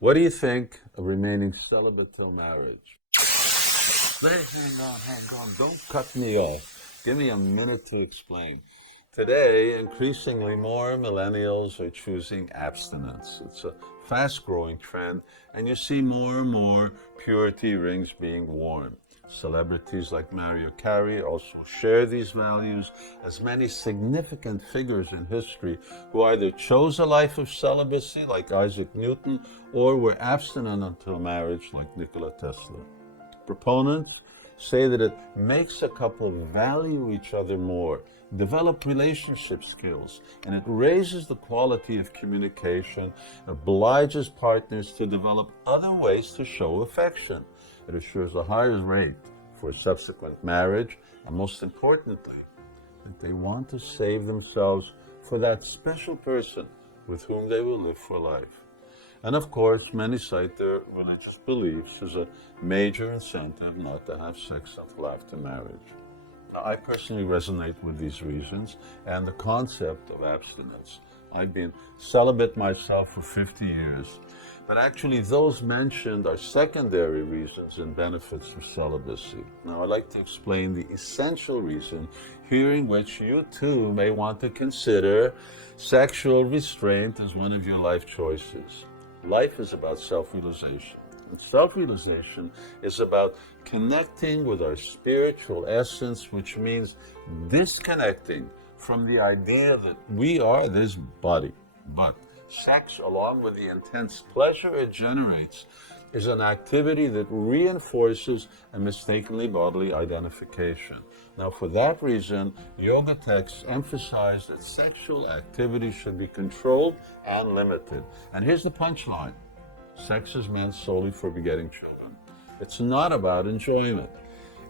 What do you think of remaining celibate till marriage? Hang on, don't cut me off. Give me a minute to explain. Today, increasingly more millennials are choosing abstinence. It's a fast-growing trend, and you see more and more purity rings being worn. Celebrities like Mariah Carey also share these values, as many significant figures in history who either chose a life of celibacy, like Isaac Newton, or were abstinent until marriage, like Nikola Tesla. Proponents say that it makes a couple value each other more, develop relationship skills, and it raises the quality of communication, obliges partners to develop other ways to show affection. It assures a higher rate for subsequent marriage, and most importantly, that they want to save themselves for that special person with whom they will live for life. And of course, many cite their religious beliefs as a major incentive not to have sex until after marriage. Now, I personally resonate with these reasons and the concept of abstinence. I've been celibate myself for 50 years, but actually those mentioned are secondary reasons and benefits for celibacy. Now, I'd like to explain the essential reason, hearing which you too may want to consider sexual restraint as one of your life choices. Life is about self-realization. And self-realization is about connecting with our spiritual essence, which means disconnecting from the idea that we are this body. But sex, along with the intense pleasure it generates, is an activity that reinforces a mistakenly bodily identification. Now, for that reason, yoga texts emphasize that sexual activity should be controlled and limited. And here's the punchline. Sex is meant solely for begetting children. It's not about enjoyment.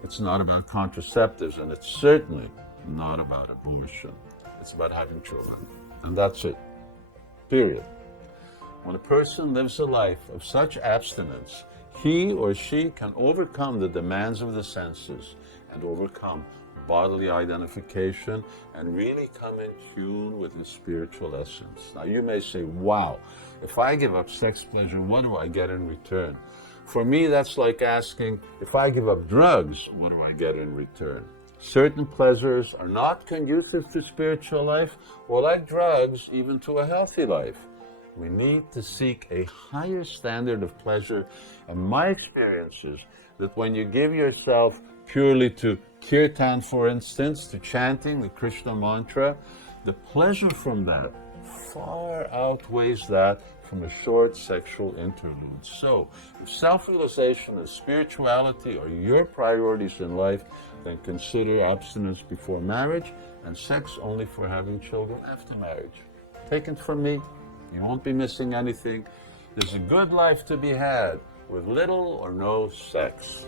It's not about contraceptives, and it's certainly not about abortion. It's about having children. And that's it. Period. When a person lives a life of such abstinence, he or she can overcome the demands of the senses and overcome bodily identification and really come in tune with his spiritual essence. Now, you may say, wow, if I give up sex pleasure, what do I get in return? For me, that's like asking, if I give up drugs, what do I get in return? Certain pleasures are not conducive to spiritual life, or like drugs, even to a healthy life. We need to seek a higher standard of pleasure, and my experience is that when you give yourself purely to kirtan, for instance, to chanting the Krishna mantra, the pleasure from that far outweighs that from a short sexual interlude. So, if self-realization and spirituality are your priorities in life, then consider abstinence before marriage and sex only for having children after marriage. Take it from me, you won't be missing anything. There's a good life to be had with little or no sex.